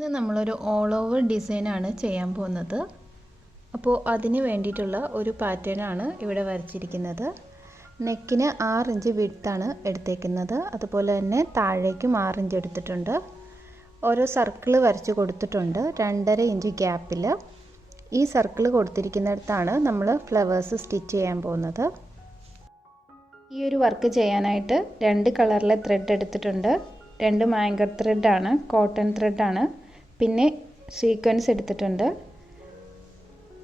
ഇന്ന് നമ്മളൊരു all over ഡിസൈനാണ് ചെയ്യാൻ പോകുന്നത്. അപ്പോൾ അതിന് വേണ്ടിയിട്ടുള്ള ഒരു പാറ്റേൺ ആണ് ഇവിടെ വരച്ചിരിക്കുന്നത്. നെക്കിന് 6 ഇഞ്ച് വിഡ്ത്താണ് എടുത്തേക്കുന്നത്. അതുപോലെ തന്നെ താഴേക്കും 6 ഇഞ്ച് എടുത്തിട്ടുണ്ട്. ഓരോ സർക്കിൾ വരച്ച് കൊടുത്തിട്ടുണ്ട് 2.5 ഇഞ്ച് ഗ്യാപ്പിൽ. ഈ സർക്കിൾ കൊടുത്തിരിക്കുന്നിടത്താണ് നമ്മൾ ഫ്ലവേഴ്സ് സ്റ്റിച്ച് ചെയ്യാൻ പോകുന്നത്. ഈ ഒരു വർക്ക് ചെയ്യാനായിട്ട് 2 കളറിലെ ത്രെഡ് എടുത്തിട്ടുണ്ട്. 2 മാംഗർ ത്രെഡാണ്, കോട്ടൺ ത്രെഡാണ്. പിന്നെ സീക്വൻസ് എടുത്തിട്ടുണ്ട്.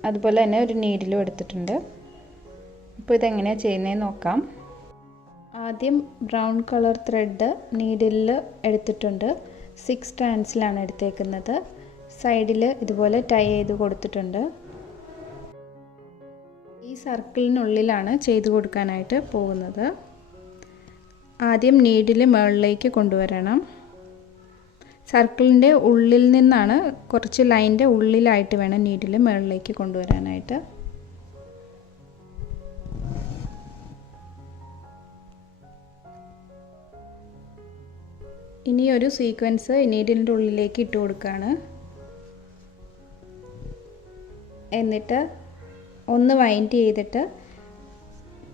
അതുപോലെ തന്നെ ഒരു നീഡിലും എടുത്തിട്ടുണ്ട്. അപ്പോൾ ഇതെങ്ങനെയാണ് ചെയ്യുന്നതെന്ന് നോക്കാം. ആദ്യം ബ്രൗൺ കളർ ത്രെഡ് നീഡിലിൽ എടുത്തിട്ടുണ്ട്. 6 സ്ട്രാൻഡ്സിലാണ് എടുത്തേക്കുന്നത്. സൈഡിൽ ഇതുപോലെ ടൈ ചെയ്ത് കൊടുത്തിട്ടുണ്ട്. ഈ സർക്കിളിനുള്ളിലാണ് ചെയ്ത് കൊടുക്കാനായിട്ട് പോകുന്നത്. ആദ്യം നീഡിൽ മുകളിലേക്ക് കൊണ്ടുവരണം. സർക്കിളിൻ്റെ ഉള്ളിൽ നിന്നാണ്, കുറച്ച് ലൈനിൻ്റെ ഉള്ളിലായിട്ട് വേണം നീഡിൽ മുകളിലേക്ക് കൊണ്ടുവരാനായിട്ട്. ഇനി ഒരു സീക്വൻസ് നീഡിലിൻ്റെ ഉള്ളിലേക്ക് ഇട്ട് കൊടുക്കുകയാണ്. എന്നിട്ട് ഒന്ന് വൈൻഡ് ചെയ്തിട്ട്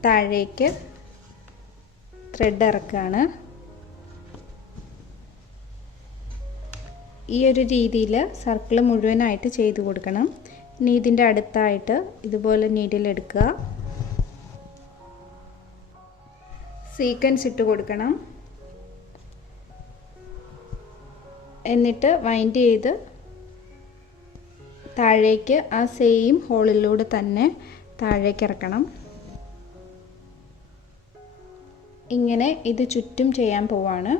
താഴേക്ക് ത്രെഡ് ഇറക്കുകയാണ്. ഈ ഒരു രീതിയിൽ സർക്കിൾ മുഴുവനായിട്ട് ചെയ്ത് കൊടുക്കണം. ഇനി ഇതിൻ്റെ അടുത്തായിട്ട് ഇതുപോലെ നീഡിൽ എടുക്കുക, സീക്വൻസ് ഇട്ട് കൊടുക്കണം. എന്നിട്ട് വൈൻഡ് ചെയ്ത് താഴേക്ക് ആ സെയിം ഹോളിലൂടെ തന്നെ താഴേക്ക് ഇറക്കണം. ഇങ്ങനെ ഇത് ചുറ്റും ചെയ്യാൻ പോവാണ്.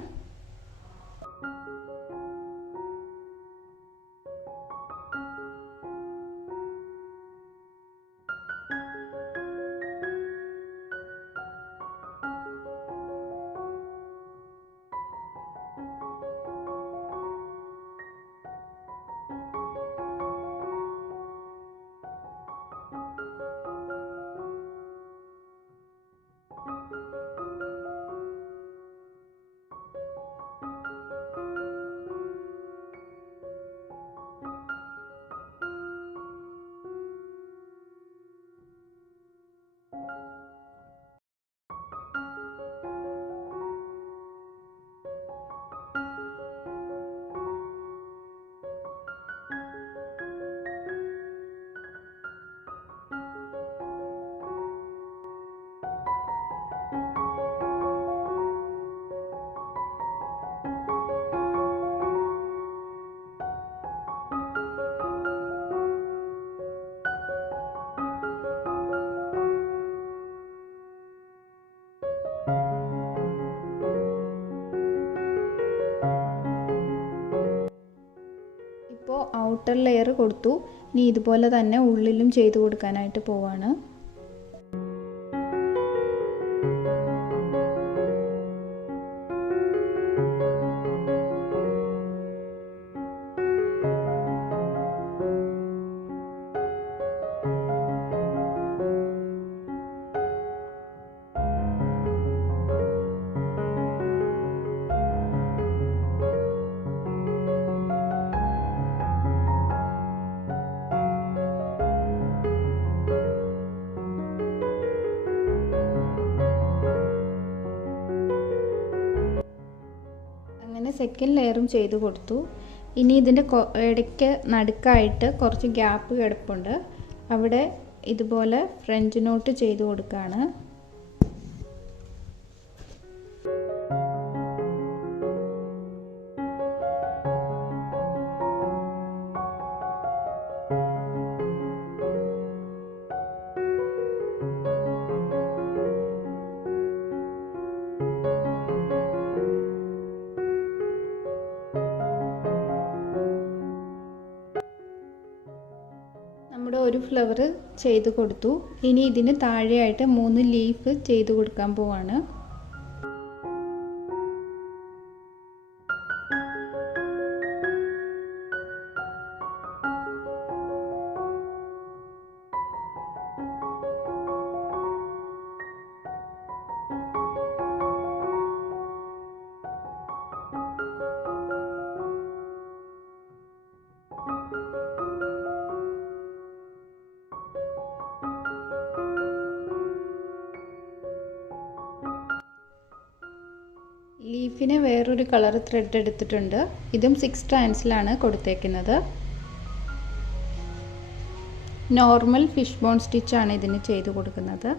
ഇപ്പോൾ ഔട്ടർ ലെയർ കൊടുത്തു. ഇനി ഇതുപോലെ തന്നെ ഉള്ളിലും ചെയ്ത് കൊടുക്കാനായിട്ട് പോവാണ്. സെക്കൻഡ് ലെയറും ചെയ്ത് കൊടുത്തു. ഇനി ഇതിൻ്റെ ഇടയ്ക്ക് നടുക്കായിട്ട് കുറച്ച് ഗ്യാപ്പ് കിടപ്പുണ്ട്. അവിടെ ഇതുപോലെ ഫ്രഞ്ച് നോട്ട് ചെയ്ത് കൊടുക്കുകയാണ്. നമ്മുടെ ഒരു ഫ്ലവർ ചെയ്ത് കൊടുത്തു. ഇനി ഇതിന് താഴെയായിട്ട് 3 ലീഫ് ചെയ്ത് കൊടുക്കാൻ പോവാണ്. ലീഫിന് വേറൊരു കളർ ത്രെഡ് എടുത്തിട്ടുണ്ട്. ഇതും 6 സ്ട്രാൻഡ്സിലാണ് കൊടുത്തേക്കുന്നത്. നോർമൽ ഫിഷ് ബോൺ സ്റ്റിച്ചാണ് ഇതിന് ചെയ്ത് കൊടുക്കുന്നത്.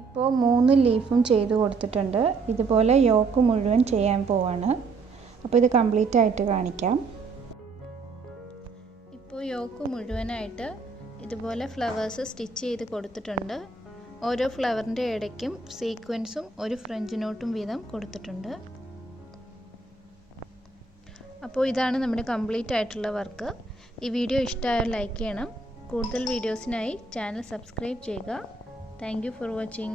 ഇപ്പോൾ 3 ലീഫും ചെയ്ത് കൊടുത്തിട്ടുണ്ട്. ഇതുപോലെ യോക്ക് മുഴുവൻ ചെയ്യാൻ പോവാണ്. അപ്പോൾ ഇത് കംപ്ലീറ്റ് ആയിട്ട് കാണിക്കാം. ഇപ്പോൾ യോക്ക് മുഴുവനായിട്ട് ഇതുപോലെ ഫ്ലവേഴ്സ് സ്റ്റിച്ച് ചെയ്ത് കൊടുത്തിട്ടുണ്ട്. ഓരോ ഫ്ലവറിൻ്റെ ഇടയ്ക്കും സീക്വൻസും ഒരു ഫ്രഞ്ച് നോട്ടും വീതം കൊടുത്തിട്ടുണ്ട്. അപ്പോൾ ഇതാണ് നമ്മുടെ കംപ്ലീറ്റ് ആയിട്ടുള്ള വർക്ക്. ഈ വീഡിയോ ഇഷ്ടമായാൽ ലൈക്ക് ചെയ്യണം. കൂടുതൽ വീഡിയോസിനായി ചാനൽ സബ്സ്ക്രൈബ് ചെയ്യുക. Thank you for watching.